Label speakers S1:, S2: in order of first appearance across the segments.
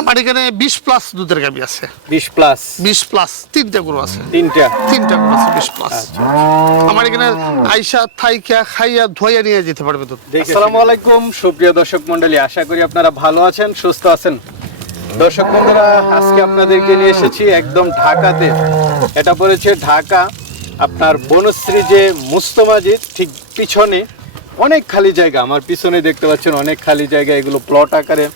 S1: আমার এখানে বিশ প্লাস দুধের গাবি আছে।
S2: বিশ প্লাস
S1: বিশ প্লাস তিনটা গরু আছে।
S2: তিনটা?
S1: তিনটা গরু আছে বিশ প্লাস আমার এখানে আইসা থাইকা খাইয়া ধোয়া নিয়ে যেতে পারবে দুধ।
S2: আসসালামু আলাইকুম সুপ্রিয় দর্শক মন্ডলী আশা করি আপনারা ভালো আছেন সুস্থ আছেন। দর্শক বন্ধুরা আজকে আপনাদেরকে নিয়ে এসেছি একদম ঢাকাতে। এটা পড়েছে ঢাকা আপনার বনশ্রী যে মুস্তমাজিদ ঠিক পিছনে অনেক খালি জায়গা। আমার পিছনে দেখতে পাচ্ছেন অনেক খালি জায়গা এগুলো প্লট আকারে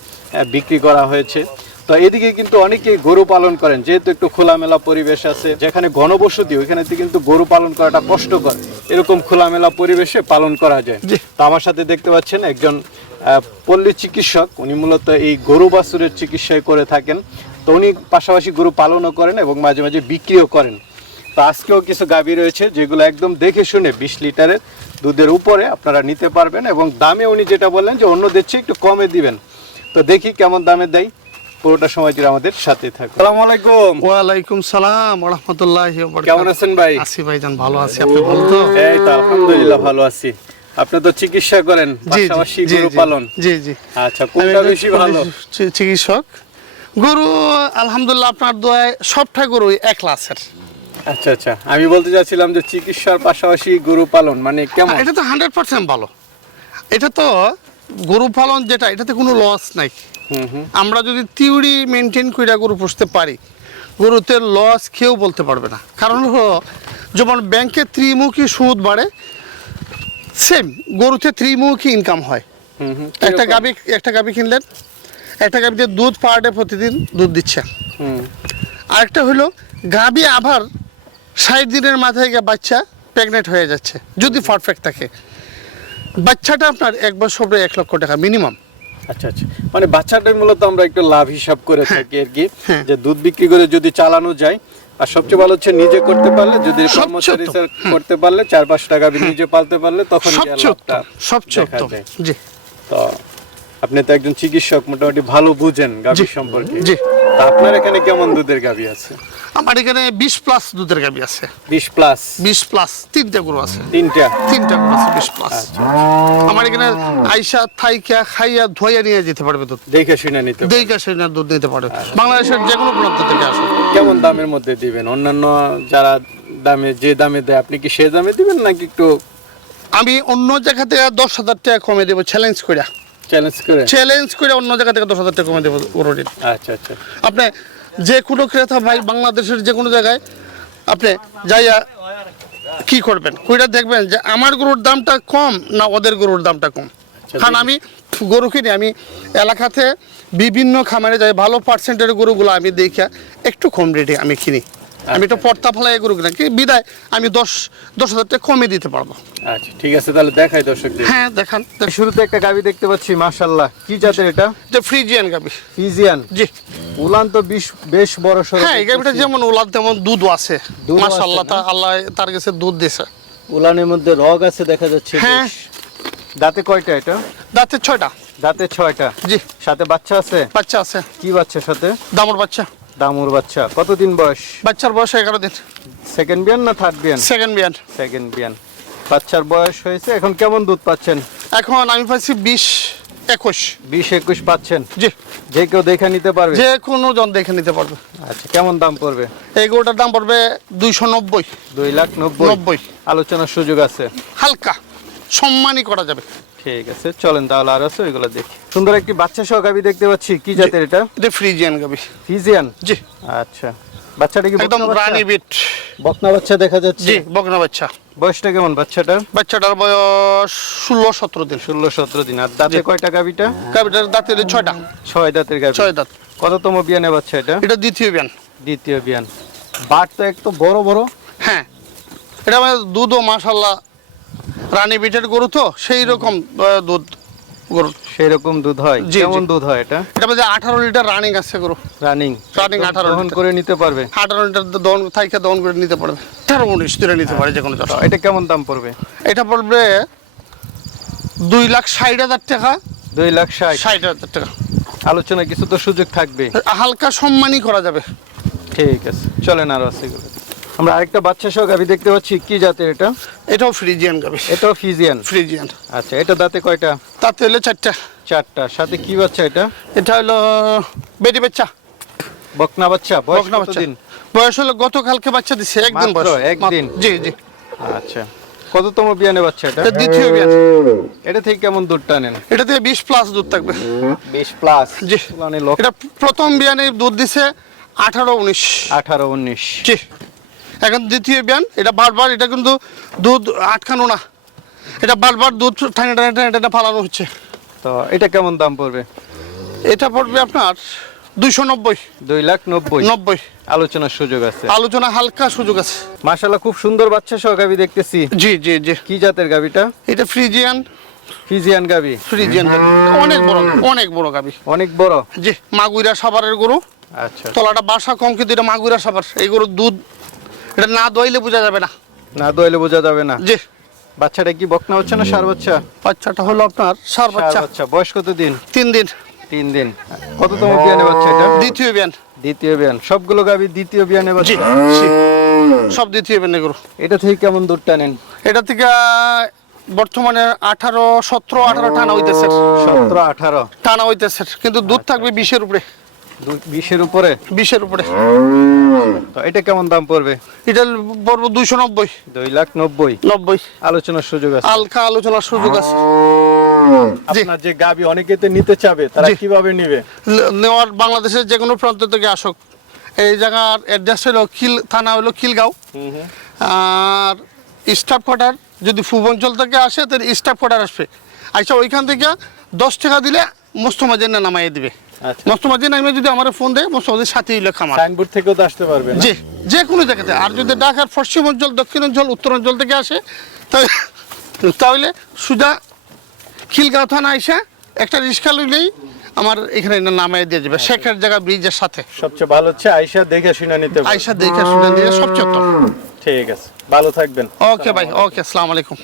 S2: বিক্রি করা হয়েছে। তো এদিকে কিন্তু অনেকেই গরু পালন করেন যেহেতু একটু খোলামেলা পরিবেশ আছে যেখানে ঘনবসতি ওইখানে কিন্তু গরু পালন করাটা কষ্টকর। এরকম খোলামেলা পরিবেশে পালন করা যায়। তো আমার সাথে দেখতে পাচ্ছেন একজন পল্লী চিকিৎসক উনি মূলত এই গরু বাছুরের চিকিৎসায় করে থাকেন। তো উনি পাশাপাশি গরু পালনও করেন এবং মাঝে মাঝে বিক্রিও করেন। তো আজকেও কিছু গাভী রয়েছে যেগুলো একদম দেখে শুনে বিশ লিটারের দুধের উপরে আপনারা নিতে পারবেন এবং দামে উনি যেটা বললেন যে অন্যদের চেয়ে একটু কমে দিবেন। তো দেখি কেমন দামে দেয়। পুরোটা সময় জুড়ে আমাদের সাথে থাকুন। আসসালামু আলাইকুম।
S1: ওয়ালাইকুম সালাম রহমতুল্লাহ
S2: কেমন আছেন ভাই?
S1: আছি ভাইজান ভালো আছি। আপনি ভালো তো?
S2: এই তো আলহামদুলিল্লাহ ভালো আছি। আপনি তো চিকিৎসা করেন পাশাপাশি গরু পালন।
S1: জি জি।
S2: আচ্ছা কোনটা বেশি ভালো?
S1: চিকিৎসক। গরু আলহামদুলিল্লাহ আপনার দোয়ায় সবটা গরু এক ক্লাসের
S2: আচ্ছা আচ্ছা আমি বলতে চাচ্ছিলাম যে চিকিৎসার পাশাপাশি গরু পালন মানে কেমন?
S1: এটা তো হান্ড্রেড পার্সেন্ট ভালো। এটা তো গরু পালন যেটা এটাতে কোনো লস নাই। আমরা যদি থিওরি মেনটেন করে গরু পুষতে পারি গরুতে লস কেউ বলতে পারবে না। কারণ হলো যেমন ব্যাংকে ত্রিমুখী সুদ বাড়ে সেম গরুতে ত্রিমুখী ইনকাম হয়। একটা? গাবি একটা গাবি কিনলেন একটা গাবিতে দুধ পার ডে প্রতিদিন দুধ দিচ্ছে আরেকটা হলো গাবি আবার ষাট দিনের মাথায় গিয়ে বাচ্চা প্রেগনেন্ট হয়ে যাচ্ছে যদি পারফেক্ট থাকে। বাচ্চাটা আপনার এক বছরে এক লক্ষ টাকা মিনিমাম
S2: আচ্ছা আচ্ছা। মানে বাচ্চাটাই মূলত আমরা একটু লাভ হিসাব করে থাকি আর কি
S1: হ্যাঁ।
S2: যে দুধ বিক্রি করে যদি চালানো যায় আর সবচেয়ে ভালো হচ্ছে নিজে করতে পারলে যদি কর্মচারী করতে পারলে চার পাঁচ টাকা নিজে পালতে পারলে তখন
S1: সবচেয়ে
S2: তো আপনি তো একজন চিকিৎসক মোটামুটি ভালো বুঝেন গাভী সম্পর্কে। আপনার এখানে কেমন দুধের আছে?
S1: আমার এখানে বিশ প্লাস দুধের গাবি আছে।
S2: বিশ প্লাস
S1: বিশ প্লাস তিনটা গরু আছে।
S2: তিনটা?
S1: তিনটা গরু আছে বিশ প্লাস
S2: আচ্ছা।
S1: আমার এখানে আইসা থাইকা খাইয়া ধোয়া নিয়ে যেতে পারবে দুধ।
S2: দেখে শুনে নিতে।
S1: দেইকা সেই দুধ নিতে পারবে। বাংলাদেশের যে কোনো প্রান্ত থেকে আসো
S2: কেমন দামের মধ্যে দিবেন? অন্যান্য যারা দামে যে দামে দেয় আপনি কি সে দামে দিবেন নাকি একটু
S1: আমি অন্য জায়গা থেকে দশ হাজার টাকা কমে দেবো চ্যালেঞ্জ করে
S2: চ্যালেঞ্জ করে?
S1: চ্যালেঞ্জ করে অন্য জায়গা থেকে দশ হাজার টাকা কমে দেবো গরুটির
S2: আচ্ছা আচ্ছা।
S1: আপনি যে কোনো ক্রেতা ভাই বাংলাদেশের যে কোনো জায়গায় আপনি যাইয়া কি করবেন? ওইটা দেখবেন যে আমার গরুর দামটা কম না ওদের গরুর দামটা কম। কারণ আমি গরু কিনি আমি এলাকাতে বিভিন্ন খামারে যাই ভালো পার্সেন্টের গরুগুলো আমি দেখে একটু কম রেটে আমি কিনি। আমি একটু পর্তা ফেলাই গরু নাকি বিদায় আমি দশ দশ হাজার টাকা কমে দিতে পারব।
S2: আচ্ছা ঠিক আছে তাহলে দেখাই দর্শকদের।
S1: হ্যাঁ দেখান।
S2: শুরুতে একটা গাবি দেখতে পাচ্ছি মাশাল্লাহ কি জাতের এটা?
S1: যে ফ্রিজিয়ান গাবি
S2: ফিজিয়ান
S1: জি।
S2: উলান তো বেশ বেশ বড় সড়ো
S1: হ্যাঁ এই গাবিটা যেমন ওলাদ তেমন দুধ আছে।
S2: দুধও আছে
S1: মাশাল্লাহ তা আল্লাহ তার কাছে দুধ দিছে
S2: উলানের মধ্যে রগ আছে দেখা যাচ্ছে
S1: হ্যাঁ।
S2: দাঁতে কয়টা এটা?
S1: দাঁতে ছয়টা।
S2: দাঁতে ছয়টা?
S1: জি।
S2: সাথে বাচ্চা আছে?
S1: বাচ্চা আছে।
S2: কি বাচ্চা সাথে?
S1: দামর বাচ্চা।
S2: দামুর বাচ্চা। কতদিন বয়স?
S1: বাচ্চার বয়স এগারো দিন।
S2: সেকেন্ড বিয়ান না থার্ড বিয়ান?
S1: সেকেন্ড বিয়ান।
S2: সেকেন্ড বিয়ান। বাচ্চার বয়স হয়েছে এখন কেমন দুধ পাচ্ছেন?
S1: এখন আমি পাচ্ছি বিশ একুশ।
S2: বিশ একুশ পাচ্ছেন?
S1: জি।
S2: যে কেউ দেখে নিতে পারবে?
S1: যে কোনো জন দেখে নিতে পারবে।
S2: আচ্ছা কেমন দাম পড়বে?
S1: এই গরুটার দাম পড়বে দুইশো নব্বই।
S2: দুই লাখ নব্বই।
S1: নব্বই।
S2: আলোচনার সুযোগ আছে।
S1: হালকা। সম্মানই করা যাবে।
S2: ঠিক আছে চলেন তাহলে আর আছে ওইগুলো দেখি। সুন্দর একটি বাচ্চা সহ দেখতে পাচ্ছি কি জাতের এটা?
S1: এটা ফ্রিজিয়ান গাবি
S2: ফিজিয়ান
S1: জি।
S2: আচ্ছা বাচ্চাটা কি
S1: একদম রানী বিট।
S2: বকনা বাচ্চা দেখা যাচ্ছে।
S1: জি বকনা বাচ্চা।
S2: বয়সটা কেমন বাচ্চাটার
S1: বাচ্চাটার বয়স ষোলো সতেরো দিন।
S2: ষোলো সতেরো দিন। আর দাঁতে। কয়টা গাভীটা?
S1: গাবিটার দাঁতের ছয়টা।
S2: ছয় দাঁতের গাভী।
S1: ছয় দাঁত।
S2: কততম বিয়ানে বাচ্চা এটা?
S1: এটা দ্বিতীয় বিয়ান।
S2: দ্বিতীয় বিয়ান। বাট তো একটু বড় বড়।
S1: হ্যাঁ। এটা মানে দুধও মাশাল্লাহ রানী বিটের গরু তো সেই রকম দুধ গরু।
S2: সেই রকম দুধ হয়
S1: জি।
S2: দুধ হয় এটা?
S1: এটা মধ্যে আঠারো লিটার রানিং আছে গরু।
S2: রানিং
S1: Running 18
S2: দহন। করে নিতে পারবে?
S1: আঠারো লিটার দহন থাইকে দহন করে নিতে পারবে। আঠারো উনিশ তুলে নিতে পারে যে কোনো
S2: এটা কেমন দাম পড়বে?
S1: এটা পড়বে দুই লাখ ষাট হাজার টাকা।
S2: দুই লাখ ষাট।
S1: ষাট হাজার টাকা।
S2: আলোচনা কিছু তো সুযোগ থাকবে।
S1: হালকা সম্মানই করা যাবে।
S2: ঠিক আছে চলেন আরও আছে। আমরা আরেকটা বাচ্চা সহ গাভি দেখতে পাচ্ছি কি জাতের এটা?
S1: এটাও ফ্রিজিয়ান গাবি
S2: এটাও ফ্রিজিয়ান?
S1: ফ্রিজিয়ান।
S2: আচ্ছা এটা দাঁতে কয়টা?
S1: তাতে হলো চারটা।
S2: চারটা। সাথে কি বাচ্চা এটা?
S1: এটা হলো বেটি বাচ্চা।
S2: বকনা বাচ্চা? বয়স
S1: বকনা বাচ্চা।
S2: দিন
S1: বয়স হলো গতকালকে বাচ্চা দিচ্ছে একদিন বয়স।
S2: একদিন?
S1: জি জি।
S2: আচ্ছা। কততম বিয়ানে বাচ্চা এটা?
S1: দ্বিতীয় বিয়ান
S2: এটা থেকে কেমন দুধ টানেন?
S1: এটা থেকে বিশ প্লাস দুধ থাকবে।
S2: বিশ প্লাস
S1: জি।
S2: মানে
S1: এটা প্রথম বিয়ানে দুধ দিছে আঠারো উনিশ।
S2: আঠারো উনিশ।
S1: জি। এখন দ্বিতীয় বিয়ান এটা বারবার এটা কিন্তু দুধ আটকানো না। এটা বারবার দুধ ঠান্ডা ঠান্ডা ঠান্ডা ফালানো হচ্ছে।
S2: তো এটা কেমন দাম পড়বে?
S1: এটা পড়বে আপনার দুইশো নব্বই।
S2: দুই লাখ নব্বই?
S1: নব্বই।
S2: আলোচনার সুযোগ আছে।
S1: আলোচনা হালকা সুযোগ আছে।
S2: মাশাল্লাহ খুব সুন্দর বাচ্চা সহ গাভি দেখতেছি।
S1: জি জি জি।
S2: কি জাতের গাভিটা
S1: এটা ফ্রিজিয়ান। ফ্রিজিয়ান গাবি। অনেক বড় অনেক বড় গাবি।
S2: অনেক বড়?
S1: জি মাগুইরা সাবারের গরু।
S2: আচ্ছা।
S1: তলাটা বাসা কম কিন্তু এটা মাগুইরা সাবার এই গরুর দুধ এটা না দইলে বোঝা যাবে না।
S2: না দোয়ালে বোঝা যাবে না।
S1: জি।
S2: বাচ্চাটা কি বকনা হচ্ছে না সার বাচ্চা?
S1: বাচ্চাটা হলো আপনার সার বাচ্চা।
S2: বাচ্চা। বয়স কত দিন?
S1: তিন দিন।
S2: তিন দিন। কততম বিয়ানে বাচ্চা এটা?
S1: দ্বিতীয় বিয়ান।
S2: দ্বিতীয় বিয়ান। সবগুলো গাভি দ্বিতীয় বিয়ানে বাচ্চা?
S1: সব দ্বিতীয় বিয়ান গরু।
S2: এটা থেকে কেমন দুধ টানেন
S1: এটা থেকে বর্তমানে আঠারো সতেরো আঠারো টানা হইতেছে।
S2: সতেরো আঠারো।
S1: টানা হইতেছে। কিন্তু দুধ থাকবে বিশের উপরে।
S2: বিশের উপরে?
S1: বিশের উপরে।
S2: তো এটা কেমন দাম পড়বে?
S1: এটা পড়ব দুইশো নব্বই।
S2: দুই লাখ নব্বই।
S1: নব্বই।
S2: আলোচনার সুযোগ আছে।
S1: হালকা আলোচনার সুযোগ আছে।
S2: আপনার যে গাবি অনেকেতে নিতে চাবে তারা কীভাবে নিবে?
S1: নেওয়ার বাংলাদেশের যে কোনো প্রান্ত থেকে আসুক। এই জায়গার অ্যাড্রেস হলো খিল থানা হলো খিলগাঁও। আর স্টাফ কোয়ার্টার যদি পূর্ব অঞ্চল থেকে আসে তাহলে স্টাফ কোয়ার্টার আসবে। আচ্ছা ওইখান থেকে দশ টাকা দিলে মোস্তমাজির নামাইয়ে দিবে।
S2: আচ্ছা।
S1: নামে যদি আমার ফোন দেয় মোস্তমাজির সাথে দিলে খামার।
S2: সাইনবোর্ড থেকেও তো আসতে পারবে?
S1: জি যে কোনো জায়গাতে। আর যদি ঢাকার পশ্চিম অঞ্চল দক্ষিণ অঞ্চল উত্তর অঞ্চল থেকে আসে তাহলে সুজা খিলগাঁও থানা এসে একটা রিক্সা লইলেই আমার এখানে নামাই দিয়ে যাবে। শেখের জায়গা ব্রিজের সাথে।
S2: সবচেয়ে ভালো হচ্ছে আয়সা দেখে শুনে নিতে।
S1: আইসা দেখে শুনে দিয়ে সবচেয়ে
S2: ঠিক আছে ভালো থাকবেন।
S1: ওকে ভাই ওকে আসসালামু আলাইকুম।